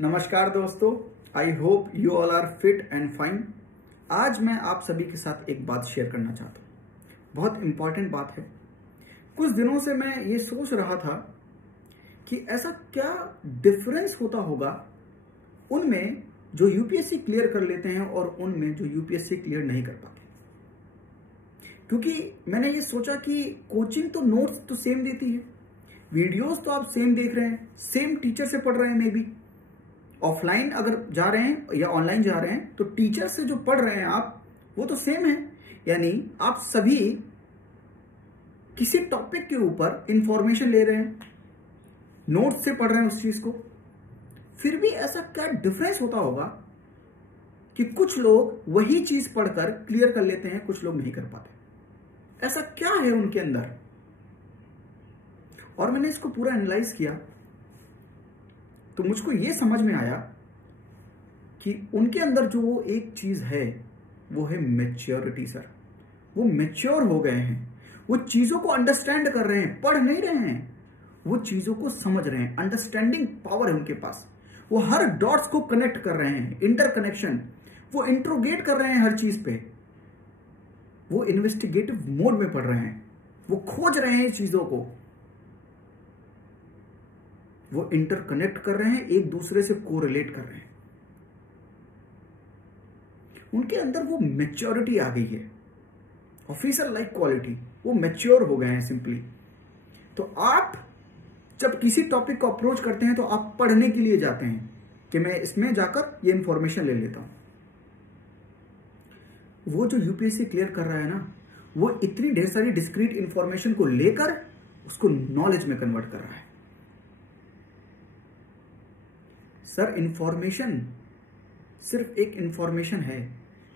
नमस्कार दोस्तों, I hope you all are fit and fine. आज मैं आप सभी के साथ एक बात शेयर करना चाहता हूँ। बहुत इंपॉर्टेंट बात है। कुछ दिनों से मैं ये सोच रहा था कि ऐसा क्या डिफरेंस होता होगा उनमें जो यूपीएससी क्लियर कर लेते हैं और उनमें जो यूपीएससी क्लियर नहीं कर पाते। क्योंकि मैंने ये सोचा कि कोचिंग तो नोट्स तो सेम देती है, वीडियोस तो आप सेम देख रहे हैं, सेम टीचर से पढ़ रहे हैं, मे बी ऑफलाइन अगर जा रहे हैं या ऑनलाइन जा रहे हैं तो टीचर से जो पढ़ रहे हैं आप वो तो सेम है। यानी आप सभी किसी टॉपिक के ऊपर इंफॉर्मेशन ले रहे हैं, नोट से पढ़ रहे हैं उस चीज को। फिर भी ऐसा क्या डिफरेंस होता होगा कि कुछ लोग वही चीज पढ़कर क्लियर कर लेते हैं, कुछ लोग नहीं कर पाते। ऐसा क्या है उनके अंदर? और मैंने इसको पूरा एनालाइज किया तो मुझको ये समझ में आया कि उनके अंदर जो वो एक चीज है वो है मैच्योरिटी। सर, वो मैच्योर हो गए हैं, वो चीजों को अंडरस्टैंड कर रहे हैं, पढ़ नहीं रहे हैं, वो चीजों को समझ रहे हैं। अंडरस्टैंडिंग पावर है उनके पास। वो हर डॉट्स को कनेक्ट कर रहे हैं, इंटरकनेक्शन। वो इंट्रोगेट कर रहे हैं हर चीज पे। वो इन्वेस्टिगेटिव मोड में पढ़ रहे हैं, वो खोज रहे हैं चीजों को, वो इंटरकनेक्ट कर रहे हैं, एक दूसरे से कोरिलेट कर रहे हैं। उनके अंदर वो मैच्योरिटी आ गई है, ऑफिसर लाइक क्वालिटी। वो मैच्योर हो गए हैं सिंपली। तो आप जब किसी टॉपिक को अप्रोच करते हैं तो आप पढ़ने के लिए जाते हैं कि मैं इसमें जाकर ये इंफॉर्मेशन ले लेता हूं। वो जो यूपीएससी क्लियर कर रहा है ना, वो इतनी ढेर सारी डिस्क्रीट इंफॉर्मेशन को लेकर उसको नॉलेज में कन्वर्ट कर रहा है। सर, इंफॉर्मेशन सिर्फ एक इंफॉर्मेशन है,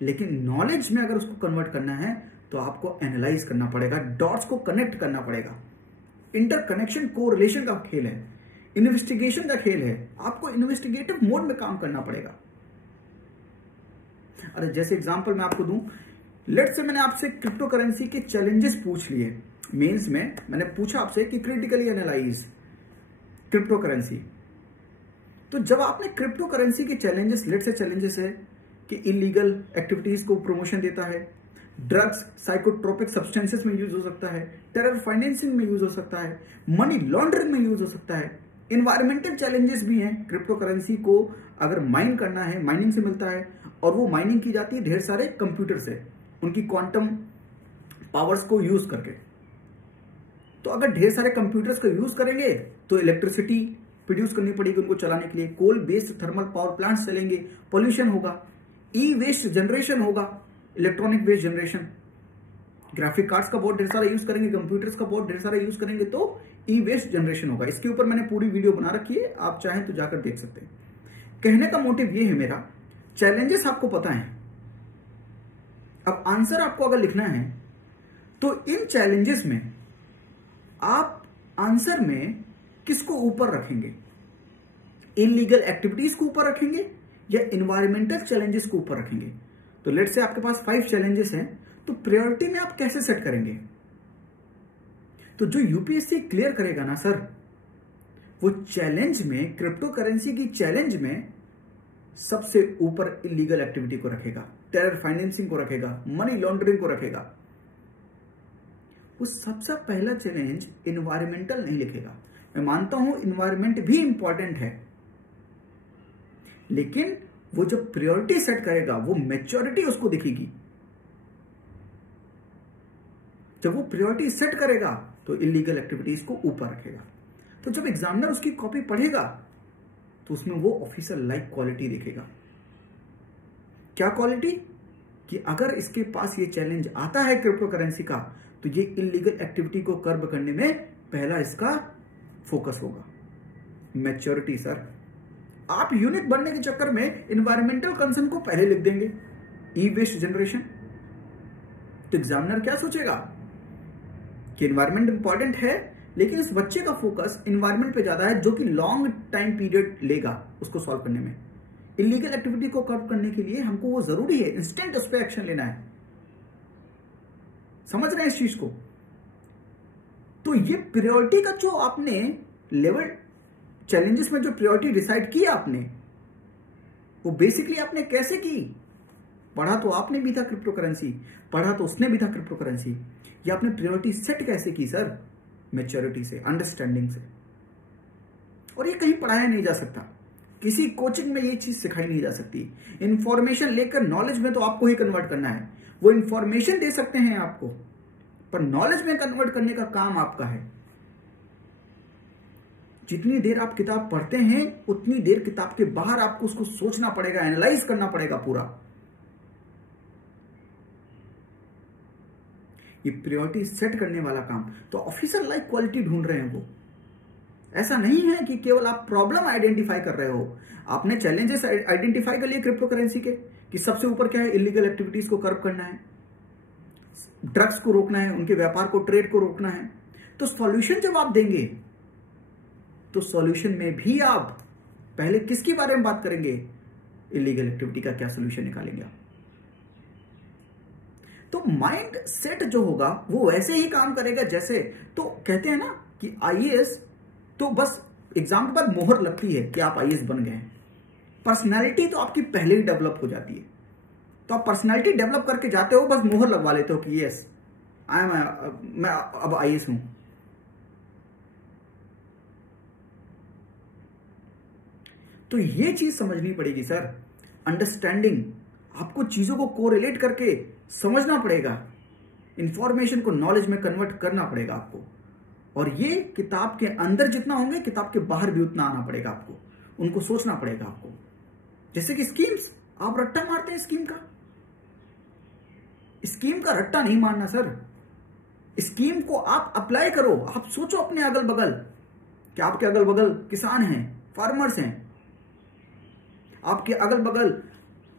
लेकिन नॉलेज में अगर उसको कन्वर्ट करना है तो आपको एनालाइज करना पड़ेगा, डॉट्स को कनेक्ट करना पड़ेगा। इंटरकनेक्शन कोरिलेशन का खेल है, इन्वेस्टिगेशन का खेल है। आपको इन्वेस्टिगेटिव मोड में काम करना पड़ेगा। अरे जैसे एग्जांपल मैं आपको दूं, लेट्स से मैंने आपसे क्रिप्टो करेंसी के चैलेंजेस पूछ लिए। मेंस में मैंने पूछा आपसे कि क्रिटिकली एनालाइज क्रिप्टो करेंसी। तो जब आपने क्रिप्टो करेंसी के चैलेंजेस, लेट से चैलेंजेस है कि इलीगल एक्टिविटीज को प्रमोशन देता है, ड्रग्स साइकोट्रोपिक सब्सटेंसेस में यूज हो सकता है, टेरर फाइनेंसिंग में यूज हो सकता है, मनी लॉन्ड्रिंग में यूज हो सकता है, इन्वायरमेंटल चैलेंजेस भी हैं। क्रिप्टो करेंसी को अगर माइन करना है, माइनिंग से मिलता है, और वो माइनिंग की जाती है ढेर सारे कंप्यूटर से, उनकी क्वांटम पावर्स को यूज करके। तो अगर ढेर सारे कंप्यूटर्स का यूज करेंगे तो इलेक्ट्रिसिटी प्रोड्यूस करनी पड़ेगी उनको चलाने के लिए। Coal based thermal power plants चलेंगे, पोल्यूशन होगा, ई वेस्ट जनरेशन होगा, electronic waste generation. Graphic cards का बहुत ढेर सारा यूज करेंगे, कंप्यूटर्स का बहुत ढेर सारा यूज करेंगे तो ई वेस्ट जनरेशन होगा। इसके ऊपर मैंने पूरी वीडियो बना रखी है, आप चाहें तो जाकर देख सकते हैं। कहने का मोटिव ये है मेरा, चैलेंजेस आपको पता है, अब आंसर आपको अगर लिखना है तो इन चैलेंजेस में आप आंसर में किसको ऊपर रखेंगे? इलीगल एक्टिविटीज को ऊपर रखेंगे या इन्वायरमेंटल चैलेंजेस को ऊपर रखेंगे? तो लेट्स से आपके पास 5 चैलेंजेस हैं, तो प्रायोरिटी में आप कैसे सेट करेंगे? तो जो यूपीएससी क्लियर करेगा ना सर, वो चैलेंज में, क्रिप्टो करेंसी की चैलेंज में सबसे ऊपर इलीगल एक्टिविटी को रखेगा, टेरर फाइनेंसिंग को रखेगा, मनी लॉन्ड्रिंग को रखेगा। वो सबसे पहला चैलेंज इन्वायरमेंटल नहीं लिखेगा। मैं मानता हूं इन्वायरमेंट भी इंपॉर्टेंट है, लेकिन वो जब प्रायोरिटी सेट करेगा वो मैच्योरिटी उसको दिखेगी। जब वो प्रायोरिटी सेट करेगा तो इलीगल एक्टिविटीज को ऊपर रखेगा। तो जब एग्जामिनर उसकी कॉपी पढ़ेगा तो उसमें वो ऑफिसर लाइक क्वालिटी दिखेगा। क्या क्वालिटी? कि अगर इसके पास ये चैलेंज आता है क्रिप्टो करेंसी का, तो ये इलीगल एक्टिविटी को कर्ब करने में पहला इसका फोकस होगा। मैच्योरिटी। सर, आप यूनिक बनने के चक्कर में इन्वायरमेंटल कंसर्न को पहले लिख देंगे, ई वेस्ट जनरेशन। तो एग्जामिनर क्या सोचेगा कि इन्वायरमेंट इंपॉर्टेंट है, लेकिन इस बच्चे का फोकस इन्वायरमेंट पे ज्यादा है, जो कि लॉन्ग टाइम पीरियड लेगा उसको सॉल्व करने में। इलीगल एक्टिविटी को कर्ब करने के लिए हमको वो जरूरी है, इंस्टेंट उस पर एक्शन लेना है। समझ रहे हैं इस चीज को? तो ये प्रायोरिटी का जो आपने लेवल चैलेंजेस में जो प्रायोरिटी डिसाइड किया आपने, वो बेसिकली आपने कैसे की? पढ़ा तो आपने भी था क्रिप्टो करेंसी, पढ़ा तो उसने भी था क्रिप्टो करेंसी। ये आपने प्रायोरिटी सेट कैसे की सर? मैच्योरिटी से, अंडरस्टैंडिंग से। और ये कहीं पढ़ाया नहीं जा सकता, किसी कोचिंग में ये चीज सिखाई नहीं जा सकती। इंफॉर्मेशन लेकर नॉलेज में तो आपको ही कन्वर्ट करना है। वो इंफॉर्मेशन दे सकते हैं आपको, पर नॉलेज में कन्वर्ट करने का काम आपका है। जितनी देर आप किताब पढ़ते हैं उतनी देर किताब के बाहर आपको उसको सोचना पड़ेगा, एनालाइज करना पड़ेगा पूरा। ये प्रायोरिटी सेट करने वाला काम तो ऑफिसर लाइक क्वालिटी ढूंढ रहे हैं वो। ऐसा नहीं है कि केवल आप प्रॉब्लम आइडेंटिफाई कर रहे हो, आपने चैलेंजेस आइडेंटिफाई कर लिए क्रिप्टो करेंसी के, कि सबसे ऊपर क्या है, इलीगल एक्टिविटीज को कर्ब करना है, ड्रग्स को रोकना है, उनके व्यापार को, ट्रेड को रोकना है। तो सॉल्यूशन जब आप देंगे तो सॉल्यूशन में भी आप पहले किसके बारे में बात करेंगे? इलीगल एक्टिविटी का क्या सॉल्यूशन निकालेंगे आप? तो माइंड सेट जो होगा वो वैसे ही काम करेगा जैसे, तो कहते हैं ना कि आईएएस तो बस एग्जाम के बाद मोहर लगती है कि आप आईएएस बन गए हैं। पर्सनैलिटी तो आपकी पहले ही डेवलप हो जाती है। तो आप पर्सनैलिटी डेवलप करके जाते हो, बस मोहर लगवा लेते हो कि यस मैं अब आईएएस हूं। तो ये चीज समझनी पड़ेगी सर, अंडरस्टैंडिंग। आपको चीजों को कोरिलेट करके समझना पड़ेगा, इंफॉर्मेशन को नॉलेज में कन्वर्ट करना पड़ेगा आपको। और ये किताब के अंदर जितना होंगे, किताब के बाहर भी उतना आना पड़ेगा आपको, उनको सोचना पड़ेगा आपको। जैसे कि स्कीम्स, आप रट्टा मारते हैं स्कीम का, स्कीम का रट्टा नहीं मारना सर। स्कीम को आप अप्लाई करो, आप सोचो अपने अगल बगल कि आपके अगल बगल किसान हैं, फार्मर्स हैं, आपके अगल बगल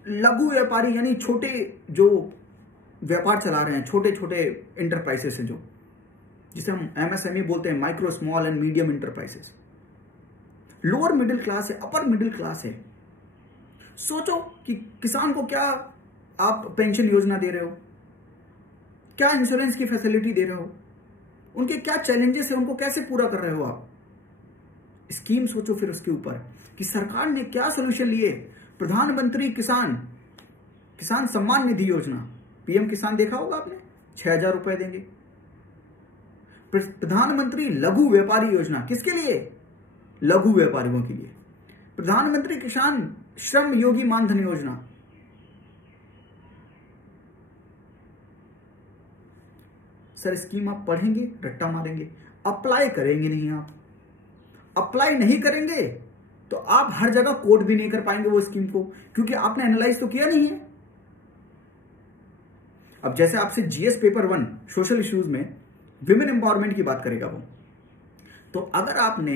लघु व्यापारी यानी छोटे जो व्यापार चला रहे हैं, छोटे छोटे इंटरप्राइजेस हैं, जो जिसे हम एमएसएमई बोलते हैं, micro small and medium enterprises. Lower middle class है, अपर मिडिल क्लास है। सोचो कि किसान को क्या आप पेंशन योजना दे रहे हो, क्या इंश्योरेंस की फैसिलिटी दे रहे हो, उनके क्या चैलेंजेस है, उनको कैसे पूरा कर रहे हो आप। स्कीम सोचो फिर उसके ऊपर कि सरकार ने क्या सोल्यूशन लिए। प्रधानमंत्री किसान सम्मान निधि योजना, पीएम किसान देखा होगा आपने, 6,000 रुपए देंगे। प्रधानमंत्री लघु व्यापारी योजना, किसके लिए? लघु व्यापारियों के लिए। प्रधानमंत्री किसान श्रम योगी मानधन योजना। सर स्कीम आप पढ़ेंगे, रट्टा मारेंगे, अप्लाई करेंगे नहीं। आप अप्लाई नहीं करेंगे तो आप हर जगह कोड भी नहीं कर पाएंगे वो स्कीम को, क्योंकि आपने एनालाइज तो किया नहीं है। अब जैसे आपसे जीएस पेपर 1 सोशल इश्यूज में विमेन एम्पावरमेंट की बात करेगा वो, तो अगर आपने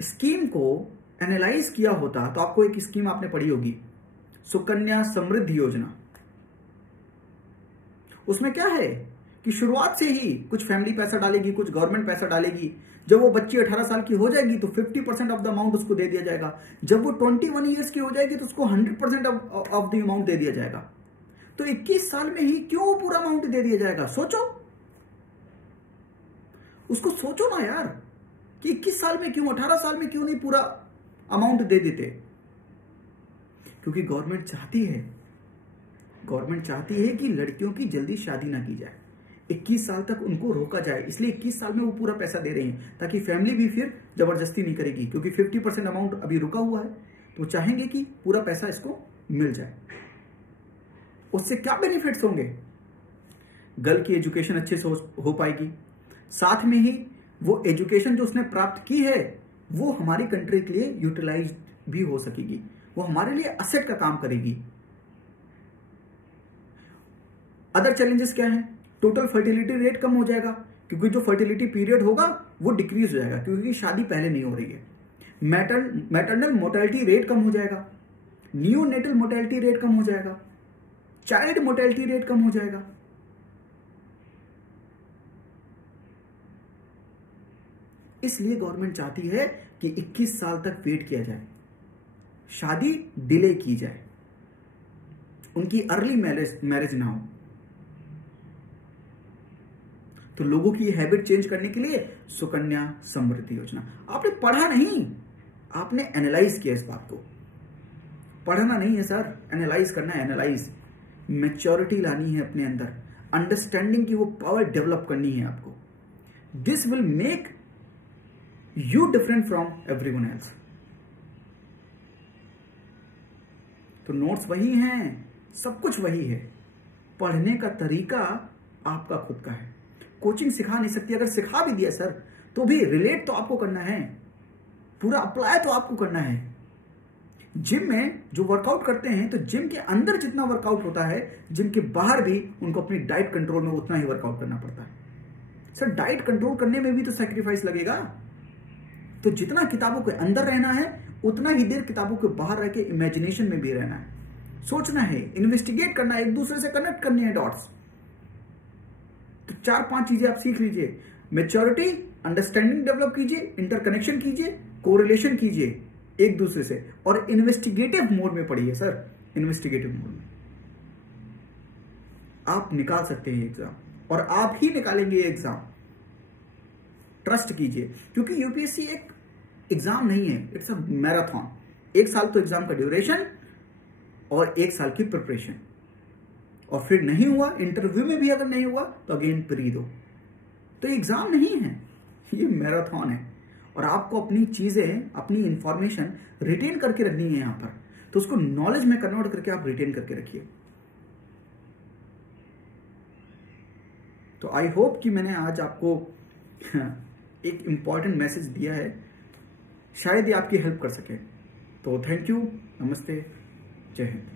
स्कीम को एनालाइज किया होता तो आपको एक स्कीम आपने पढ़ी होगी, सुकन्या समृद्धि योजना। उसमें क्या है कि शुरुआत से ही कुछ फैमिली पैसा डालेगी, कुछ गवर्नमेंट पैसा डालेगी। जब वो बच्ची 18 साल की हो जाएगी तो 50% ऑफ द अमाउंट उसको दे दिया जाएगा। जब वो 21 ईयर्स की हो जाएगी तो उसको 100% ऑफ द अमाउंट दे दिया जाएगा। तो 21 साल में ही क्यों वो पूरा अमाउंट दे दिया जाएगा? सोचो, उसको सोचो ना यार कि 21 साल में क्यों, 18 साल में क्यों नहीं पूरा अमाउंट दे देते? क्योंकि गवर्नमेंट चाहती है कि लड़कियों की जल्दी शादी ना की जाए, 21 साल तक उनको रोका जाए। इसलिए 21 साल में वो पूरा पैसा दे रहे हैं ताकि फैमिली भी फिर जबरदस्ती नहीं करेगी, क्योंकि 50% अमाउंट अभी रुका हुआ है, तो चाहेंगे कि पूरा पैसा इसको मिल जाए। उससे क्या बेनिफिट्स होंगे? गर्ल की एजुकेशन अच्छे से हो पाएगी, साथ में ही वो एजुकेशन जो उसने प्राप्त की है वो हमारी कंट्री के लिए यूटिलाइज भी हो सकेगी, वो हमारे लिए असेट का काम करेगी। अदर चैलेंजेस क्या है? टोटल फर्टिलिटी रेट कम हो जाएगा, क्योंकि जो फर्टिलिटी पीरियड होगा वो डिक्रीज हो जाएगा, क्योंकि शादी पहले नहीं हो रही है। मैटरनल मोर्टेलिटी रेट कम हो जाएगा, नियोनेटल मोर्टेलिटी रेट कम हो जाएगा, चाइल्ड मोर्टेलिटी रेट कम हो जाएगा। इसलिए गवर्नमेंट चाहती है कि 21 साल तक वेट किया जाए, शादी डिले की जाए, उनकी अर्ली मैरिज ना हो। तो लोगों की हैबिट चेंज करने के लिए सुकन्या समृद्धि योजना। आपने पढ़ा नहीं, आपने एनालाइज किया इस बात को। पढ़ना नहीं है सर, एनालाइज करना है। एनालाइज, मैच्योरिटी लानी है अपने अंदर, अंडरस्टैंडिंग की वो पावर डेवलप करनी है आपको। This will make you different from everyone else. तो नोट्स वही हैं, सब कुछ वही है, पढ़ने का तरीका आपका खुद का है। कोचिंग सिखा नहीं सकती, अगर सिखा भी दिया सर तो भी रिलेट तो आपको करना है, पूरा अप्लाई तो आपको करना है। जिम में जो वर्कआउट करते हैं तो जिम के अंदर जितना वर्कआउट होता है, जिम के बाहर भी उनको अपनी डाइट कंट्रोल में उतना ही वर्कआउट करना पड़ता है। सर डाइट कंट्रोल करने में भी तो सैक्रिफाइस लगेगा। तो जितना किताबों के अंदर रहना है उतना ही देर किताबों के बाहर रह के इमेजिनेशन में भी रहना है, सोचना है, इन्वेस्टिगेट करना है, एक दूसरे से कनेक्ट करनी है डॉट्स। तो 4-5 चीजें आप सीख लीजिए। मैच्योरिटी, अंडरस्टैंडिंग डेवलप कीजिए, इंटरकनेक्शन कीजिए, कोरिलेशन कीजिए एक दूसरे से, और इन्वेस्टिगेटिव मोड में पढ़िए सर। इन्वेस्टिगेटिव मोड में आप निकाल सकते हैं एग्जाम, और आप ही निकालेंगे ये एग्जाम, ट्रस्ट कीजिए। क्योंकि यूपीएससी एक एग्जाम नहीं है, इट्स अ मैराथन। 1 साल तो एग्जाम का ड्यूरेशन और 1 साल की प्रिपरेशन, और फिर नहीं हुआ इंटरव्यू में भी अगर नहीं हुआ तो अगेन प्री दो। तो एग्जाम नहीं है, ये मैराथन है। और आपको अपनी चीजें, अपनी इंफॉर्मेशन रिटेन करके रखनी है यहां पर, तो उसको नॉलेज में कन्वर्ट करके आप रिटेन करके रखिए। तो आई होप कि मैंने आज आपको एक इंपॉर्टेंट मैसेज दिया है, शायद ये आपकी हेल्प कर सके। तो थैंक यू, नमस्ते, जय हिंद।